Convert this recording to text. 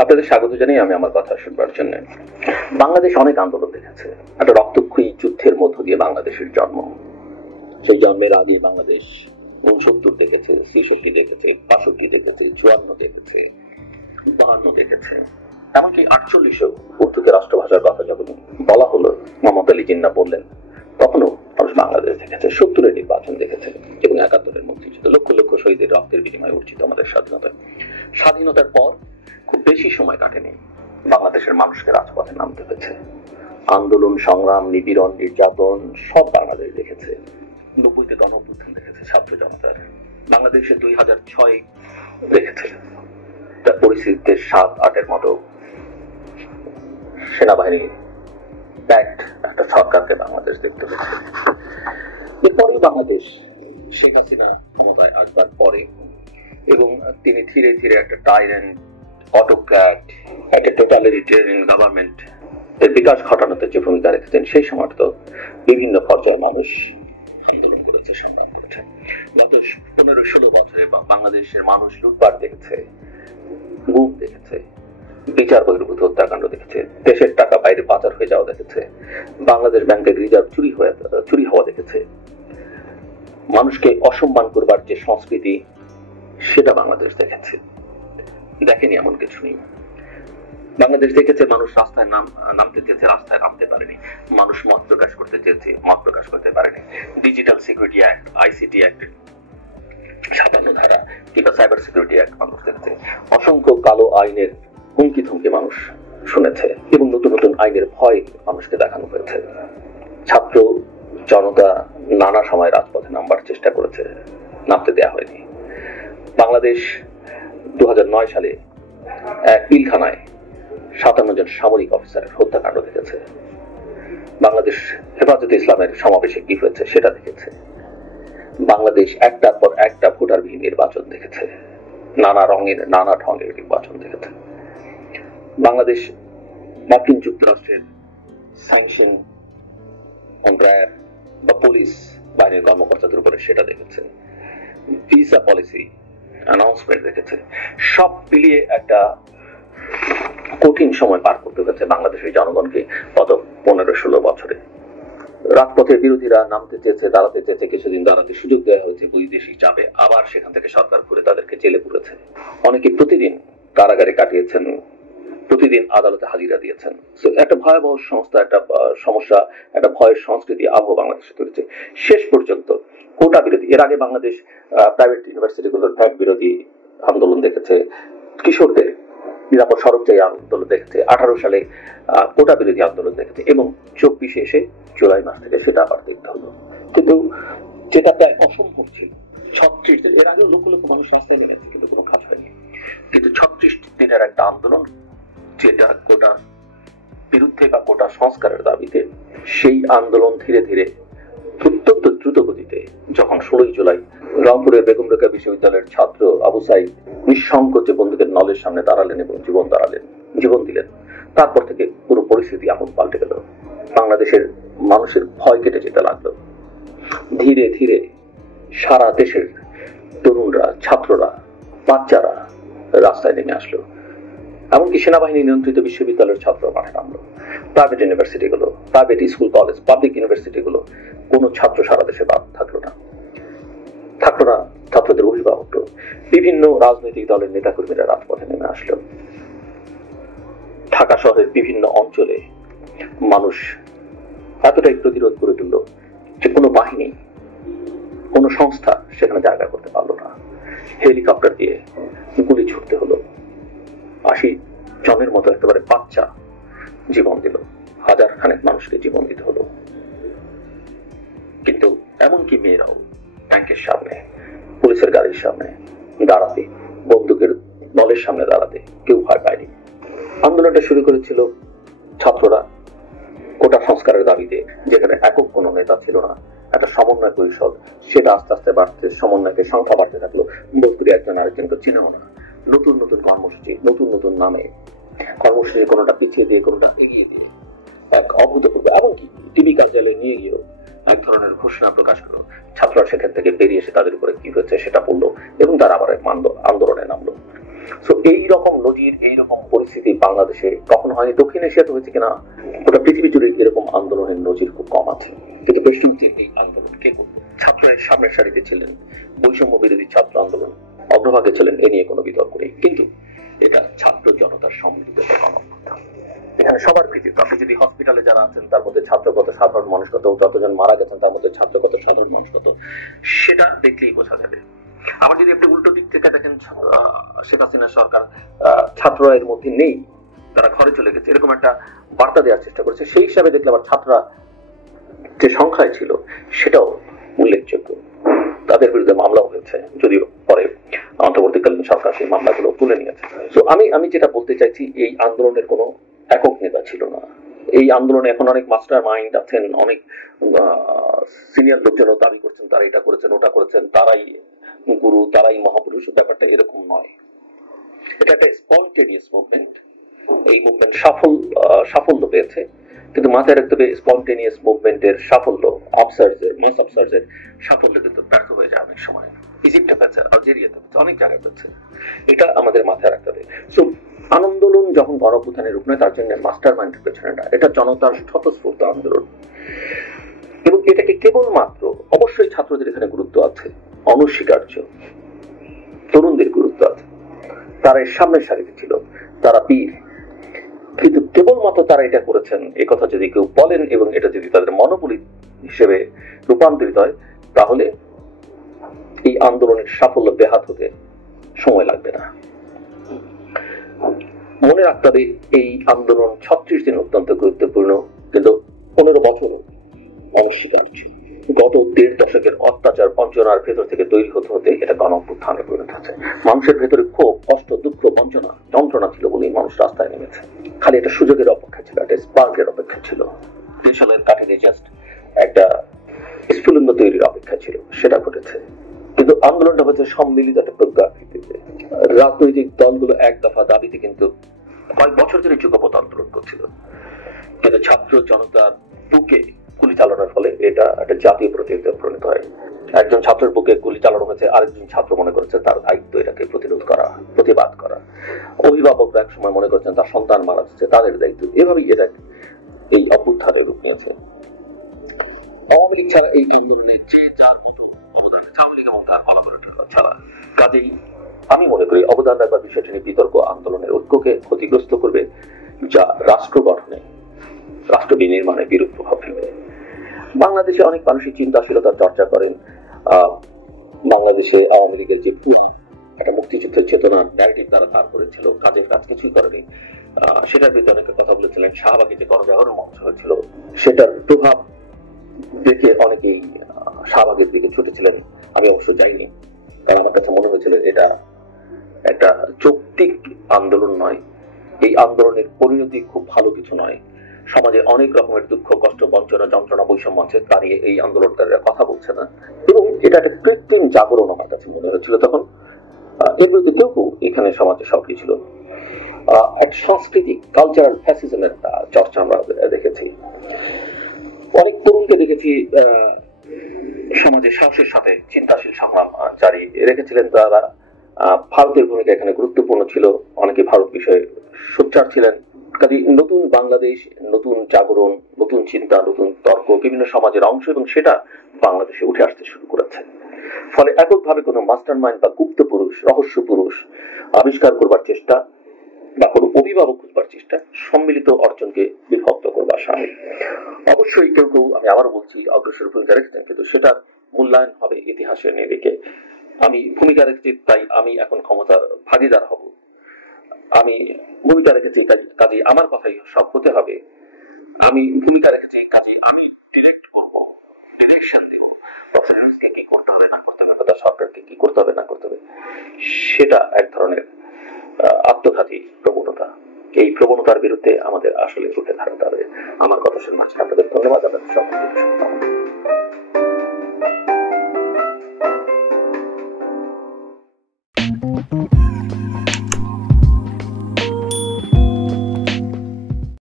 আপনাদের স্বাগত জানিয়ে আমি আমার কথা শুনবার জন্য। বাংলাদেশ অনেক আন্দোলন দেখেছে, একটা রক্তক্ষয়ী যুদ্ধের মধ্য দিয়ে বাংলাদেশের জন্ম। সেই জন্মের আগে বাংলাদেশ 69 দেখেছে, 66 দেখেছে, 65 দেখেছে, 54 দেখেছে, 52 দেখেছে, এমনকি 48-এও উর্দুকে রাষ্ট্রভাষার কথা যখন বলা হলো, মোহাম্মদ আলী জিন্নাহ বললেন, তখনও মানুষ বাংলাদেশ দেখেছে। 70-এর নির্বাচন দেখেছে এবং 71-এর মুক্তিযুদ্ধ, লক্ষ লক্ষ শহীদের রক্তের বিনিময়ে অর্জিত আমাদের স্বাধীনতা। স্বাধীনতার পর খুব বেশি সময় কাটেনি বাংলাদেশের মানুষকে রাজপথে নামতে হয়েছে। আন্দোলন, সংগ্রাম, নিপীড়ন, নির্যাতন সব বাংলাদেশ দেখেছে। 90-তে গণঅভ্যুত্থান দেখেছে ছাত্র জনতার। বাংলাদেশে 2006 দেখেছে, তার পরিস্থিতিতে 7-8-এর মতো সেনাবাহিনী একটা সরকারকে বাংলাদেশ দেখতে হয়েছে। এরপরে বাংলাদেশ শেখ হাসিনা ক্ষমতায় আসবার পরে এবং তিনি ধীরে ধীরে একটা টাইরেন্ট, অটোক্র্যাট, একটা টোটালিটেরিয়ান গভর্নমেন্ট এর বিকাশ ঘটানোতে যে ভূমিকা রেখেছেন, সেই সময় তো বিভিন্ন পর্যায়ে মানুষ আন্দোলন করেছে, সংগ্রাম করেছে। গত 15-16 বছরে বাংলাদেশের মানুষ লুটপাট দেখেছে, গুম দেখেছে, বিচার বহির্ভূত হত্যাকাণ্ড দেখেছে, দেশের টাকা বাইরে পাচার হয়ে যাওয়া দেখেছে, বাংলাদেশ ব্যাংকের রিজার্ভ চুরি হওয়া দেখেছে। মানুষকে অসম্মান করবার যে সংস্কৃতি, সেটা বাংলাদেশ দেখেছে। দেখেনি এমন কিছু নেই। বাংলাদেশ দেখেছে মানুষ রাস্তায় নামতে চেয়েছে, রাস্তায় নামতে পারেনি। মানুষ মত প্রকাশ করতে চেয়েছে, মত প্রকাশ করতে পারেনি। Digital security act, ICT act, 57 ধারা কিংবা সাইবার সিকিউরিটি অ্যাক্ট মানুষ দেখেছে। অসংখ্য কালো আইনের হুমকি থমকি মানুষ শুনেছে এবং নতুন নতুন আইনের ভয় মানুষকে দেখানো হয়েছে। ছাত্র জনতা নানা সময় রাজপথে নামবার চেষ্টা করেছে, নামতে দেওয়া হয়নি। বাংলাদেশ 2009 সালে এক পিলখানায় 57 জন সামরিক অফিসারের হত্যাকাণ্ড দেখেছে। বাংলাদেশ হেফাজতে ইসলামের সমাবেশে কি হয়েছে সেটা দেখেছে। বাংলাদেশ একটার পর একটা ভোটারবিহীন নির্বাচন দেখেছে, নানা রঙের নানা ঢঙের নির্বাচন দেখেছে। বাংলাদেশ মার্কিন যুক্তরাষ্ট্রের স্যাংশন র্যাব বা পুলিশ বাহিনীর কর্মকর্তাদের উপরে সেটা দেখেছে। ভিসা পলিসি অ্যানাউন্সমেন্ট দেখেছে। সব মিলিয়ে একটা কঠিন সময় পার করতে হয়েছে বাংলাদেশের জনগণকে গত 15-16 বছরে। রাজপথের বিরোধীরা নামতে চেয়েছে, দাঁড়াতে চেয়েছে, কিছুদিন দাঁড়াতে সুযোগ দেওয়া হয়েছে বৈদেশিক চাপে, আবার সেখান থেকে সরকার ঘুরে তাদেরকে জেলে পুরেছে। অনেকে প্রতিদিন কারাগারে কাটিয়েছেন, প্রতিদিন আদালতে হাজিরা দিয়েছেন। একটা ভয়াবহ সংস্থা, একটা সমস্যা, একটা ভয়ের সংস্কৃতি আবহ বাংলাদেশে তৈরিছে। শেষ পর্যন্ত কোটা বিরোধী, এর আগে বাংলাদেশ প্রাইভেট ইউনিভার্সিটিগুলোর ভ্যাট বিরোধী আন্দোলন দেখেছে, কিশোরদের নিরাপদ সড়ক চাই আন্দোলন দেখেছে, 18 সালে কোটা বিরোধী আন্দোলন দেখেছে এবং 24-এ এসে জুলাই মাস থেকে সেটা আবার দেখতে হলো। কিন্তু যেটা প্রায় অসম্ভব ছিল, 36 দিন, এর আগেও লক্ষ লক্ষ মানুষ রাস্তায় নেমেছে কিন্তু কোনো কাজ হয়নি। কিন্তু 36 দিনের একটা আন্দোলন, যে যারা কোটা বিরুদ্ধে বা কোটা সংস্কারের দাবিতে, সেই আন্দোলন ধীরে ধীরে অত্যন্ত দ্রুত গতিতে যখন 16 জুলাই রংপুরের বেগম রোকেয়া বিশ্ববিদ্যালয়ের ছাত্র আবু সাইদ নিঃসংকোচে বন্দুকের নলের সামনে দাঁড়ালেন এবং জীবন দিলেন, তারপর থেকে পুরো পরিস্থিতি এখন পাল্টে গেল। বাংলাদেশের মানুষের ভয় কেটে যেতে লাগলো। ধীরে ধীরে সারা দেশের তরুণরা, ছাত্ররা, বাচ্চারা রাস্তায় নেমে আসলো। এমনকি সেনাবাহিনী নিয়ন্ত্রিত বিশ্ববিদ্যালয়ের ছাত্র মাঠে নামলো। প্রাইভেট ইউনিভার্সিটিগুলো, প্রাইভেট স্কুল, কলেজ, পাবলিক ইউনিভার্সিটিগুলো, কোনো ছাত্র সারা দেশে বাদ থাকলো না। ছাত্রদের অভিভাবক, বিভিন্ন রাজনৈতিক দলের নেতাকর্মীরা রাজপথে নেমে আসলো। ঢাকা শহরের বিভিন্ন অঞ্চলে মানুষ এতটাই প্রতিরোধ করে তুলল যে কোনো বাহিনী, কোনো সংস্থা সেখানে জায়গা করতে পারলো না। হেলিকপ্টার দিয়ে গুলি ছুটতে হলো। 80 জনের মতো একেবারে বাচ্চা জীবন দিল, হাজার খানেক মানুষকে জীবন দিতে হলো। কিন্তু এমনকি মেয়েরাও ট্যাঙ্কের সামনে, পুলিশের গাড়ির সামনে দাঁড়াতে, বন্দুকের নলের সামনে দাঁড়াতে কেউ ভয় পায়নি। আন্দোলনটা শুরু করেছিল ছাত্ররা কোটা সংস্কারের দাবিতে, যেখানে একক কোনো নেতা ছিল না, একটা সমন্বয় পরিষদ, সেটা আস্তে আস্তে বাড়তে, সমন্বয়কে সংখ্যা বাড়তে থাকলো। বোধ করি একজন আরেকজনকে চিনেও না। নতুন নতুন কর্মসূচি, নতুন নতুন নামে কর্মসূচি, কোনোটা পিছিয়ে দিয়ে, কোনোটা এগিয়ে দিয়ে, এক অভূতপূর্ব, এমনকি টিভি কার্যালয়ে নিয়ে গিয়েও এক ধরনের ঘোষণা প্রকাশ করলো। ছাত্ররা সেখান থেকে বেরিয়ে এসে তাদের উপরে কি হয়েছে সেটা বললো এবং তারা আবার আন্দোলনে নামলো। সো এইরকম নজির, এইরকম পরিস্থিতি বাংলাদেশে কখনো হয়নি। দক্ষিণ এশিয়াতে হয়েছে কিনা গোটা পৃথিবী জুড়ে এরকম আন্দোলনের নজির খুব কম আছে। কিন্তু প্রশ্ন হচ্ছে এই আন্দোলন কে করবে? ছাত্রের সামনের সারিতে ছিলেন, বৈষম্য বিরোধী ছাত্র আন্দোলন অগ্রভাগে ছিলেন, এ নিয়ে কোনো বিতর্ক নেই। কিন্তু এটা ছাত্র জনতার সম্মিলিত গণঅভ্যুত্থান। এখানে সবার কৃতিত্ব। আপনি যদি হসপিটালে যারা আছেন তার মধ্যে ছাত্রগত সাধারণ মানুষ কত, যতজন মারা গেছেন তার মধ্যে ছাত্রগত সাধারণ মানুষ কত, সেটা দেখলেই বোঝা যাবে। আবার যদি আপনি উল্টো দিক থেকে দেখেন, শেখ হাসিনার সরকার ছাত্ররা এর মধ্যে নেই, তারা ঘরে চলে গেছে, এরকম একটা বার্তা দেওয়ার চেষ্টা করেছে। সেই হিসাবে দেখলে আবার ছাত্ররা যে সংখ্যায় ছিল সেটাও উল্লেখযোগ্য। তাদের বিরুদ্ধে মামলা হয়েছে, যদিও পরে অন্তর্বর্তীকালীন সরকার সেই মামলাগুলো তুলে নিয়েছে। তো আমি যেটা বলতে চাইছি, এই আন্দোলনের কোনো একক নেতা ছিল না। এই আন্দোলনে এখন অনেক মাস্টার মাইন্ড আছেন, অনেক সিনিয়র লোকজনও দাবি করছেন তারা এটা করেছেন ওটা করেছেন, তারাই গুরু, তারাই মহাপুরুষ। ব্যাপারটা এরকম নয়। এটা একটা স্পন্টেনিয়াস মুভমেন্ট। এই মুভমেন্ট সাফল্য পেয়েছে, কিন্তু মাথায় রাখতে হবে স্পন্টেনিয়াস মুভমেন্টের সাফল্য মাস আফসার্জের সাফল্য কিন্তু ব্যর্থ হয়ে যায় অনেক সময়। ইজিপ্টে পেয়েছে, আলজেরিয়াতে পেয়েছে, অনেক জায়গায় পেয়েছে। এটা আমাদের মাথায় রাখতে হবে। সো আন্দোলন যখন গণঅভ্যুত্থানের রূপ নেয়, তার জন্য মাস্টার মাইন্ডের পেছনে না, এটা জনতার স্বতঃস্ফূর্ত আন্দোলন। এবং এটাকে কেবলমাত্র, অবশ্যই ছাত্রদের এখানে গুরুত্ব আছে, অনস্বীকার্য, তরুণদের গুরুত্ব আছে, তারা এর সামনের সারিতে ছিল, তারা বীর। কিন্তু কেবলমাত্র তারা এটা করেছেন এ কথা যদি কেউ বলেন এবং এটা যদি তাদের মনোবলী হিসেবে রূপান্তরিত হয়, তাহলে এই আন্দোলনের সাফল্য ব্যাহত হতে সময় লাগবে না। মনে রাখতে হবে এই আন্দোলন 36 দিন অত্যন্ত গুরুত্বপূর্ণ, কিন্তু 15 বছর অনস্বীকার্য। গত 1.5 দশকের অত্যাচার বঞ্চনার ভেতর থেকে তৈরি হতে হতে এটা গণঅভ্যুত্থানে পরিণত হচ্ছে। মানুষের ভেতরে ক্ষোভ, কষ্ট, দুঃখ, বঞ্চনা, যন্ত্রণা ছিল বলেই মানুষ রাস্তায় নেমেছে। খালি একটা সুযোগের অপেক্ষা ছিল, একটা স্পার্কের অপেক্ষা ছিল, দেশালের কাঠিতে জাস্ট একটা স্ফুলিঙ্গ তৈরির অপেক্ষা ছিল, সেটা ঘটেছে। কিন্তু আন্দোলনটা হচ্ছে সম্মিলিত একটা প্রজ্ঞার ভিত্তিতে। রাজনৈতিক দলগুলো এক দফা দাবিতে কিন্তু কয়েক বছর ধরে যুগপৎ আন্দোলন করছিল, কিন্তু ছাত্র জনতার বুকে গুলি চালানোর ফলে এটা একটা জাতীয় প্রতিরোধে পরিণত হয়। একজন ছাত্রের বুকে গুলি চালানো হয়েছে, আরেকজন ছাত্র মনে করেছে তার দায়িত্ব এটাকে প্রতিরোধ করা, প্রতিবাদ করা। অভিভাবকরা এক সময় মনে করছেন তার সন্তান মারা যাচ্ছে, তাদের দায়িত্ব। এভাবেই এটা এই অভ্যুত্থানের রূপ নিয়েছে। আওয়ামী লীগ ছাড়া এই আন্দোলনে যে যার মতো অবদান, আওয়ামী লীগ এবং তার কলাবরেটররা ছাড়া। কাজেই আমি মনে করি অবদান রাখবার বিষয়টি নিয়ে বিতর্ক আন্দোলনের ঐক্যকে ক্ষতিগ্রস্ত করবে, যা রাষ্ট্র গঠনে, রাষ্ট্র বিনির্মাণে বিরূপ প্রভাব ফেলবে। বাংলাদেশে অনেক মানুষই চিন্তাশীলতার চর্চা করেন। বাংলাদেশে আওয়ামী লীগের যে একটা মুক্তিযুদ্ধের চেতনা ন্যারেটিভ দ্বারা তার করেছিল, কাজের কাজ কিছুই করেনি, সেটার বিরুদ্ধে অনেকে কথা বলেছিলেন। শাহবাগে যে গণজাগরণ মঞ্চ হয়েছিল, সেটার প্রভাব দেখে অনেকেই শাহবাগের দিকে ছুটেছিলেন। আমি অবশ্য যাইনি, কারণ আমার কাছে মনে হয়েছিল এটা একটা যৌক্তিক আন্দোলন নয়, এই আন্দোলনের পরিণতি খুব ভালো কিছু নয়। সমাজে অনেক রকমের দুঃখ, কষ্ট, বঞ্চনা, যন্ত্রণা, বৈষম্য আছে, তা নিয়ে এই আন্দোলনকারীরা কথা বলছে না। এবং এটা একটা কৃত্রিম জাগরণ আমার কাছে মনে হচ্ছিল তখন। এর বিরুদ্ধে কেউ এখানে সমাজে সক্রিয় ছিল। একটা সাংস্কৃতিক কালচারাল ফ্যাসিজমের একটা চর্চা আমরা দেখেছি। অনেক তরুণকে দেখেছি সমাজে সাহসের সাথে চিন্তাশীল সংগ্রাম জারি রেখেছিলেন। তারা ভারতের ভূমিকা এখানে গুরুত্বপূর্ণ ছিল, অনেকে ভারত বিষয়ে সোচ্চার ছিলেন। কাজে নতুন বাংলাদেশ, নতুন জাগরণ, নতুন চিন্তা, নতুন তর্ক বিভিন্ন সমাজের অংশ, এবং সেটা বাংলাদেশে উঠে আসতে শুরু করেছে। ফলে এককভাবে কোনো মাস্টার মাইন্ড বা গুপ্ত পুরুষ, রহস্য পুরুষ আবিষ্কার করবার চেষ্টা বা কোনো অভিভাবক খুঁজবার চেষ্টা সম্মিলিত অর্জনকে বিভক্ত করবার সামিল। অবশ্যই কেউ কেউ, আমি আবারও বলছি, অগ্রসর ভূমিকা রেখেছেন, কিন্তু সেটার মূল্যায়ন হবে ইতিহাসের নিরিখে। আমি ভূমিকা রেখেছি তাই আমি এখন ক্ষমতার ভাগিদার হব, আমি ভূমিকা রেখেছি কাজে আমার কথাই সব হতে হবে, আমি ভূমিকা রেখেছি কাজে আমি ডিরেক্ট করব, ডিরেকশন দেব, প্রফেসরকে কি করতে হবে না করতে হবে, সরকারকে কি করতে হবে না করতে হবে, সেটা এক ধরনের আত্মঘাতী প্রবণতা। এই প্রবণতার বিরুদ্ধে আমাদের আসলে রুখে দাঁড়াতে হবে। আমার কথা শুনে আপনাদের ধন্যবাদ। আপনাদের সকলকে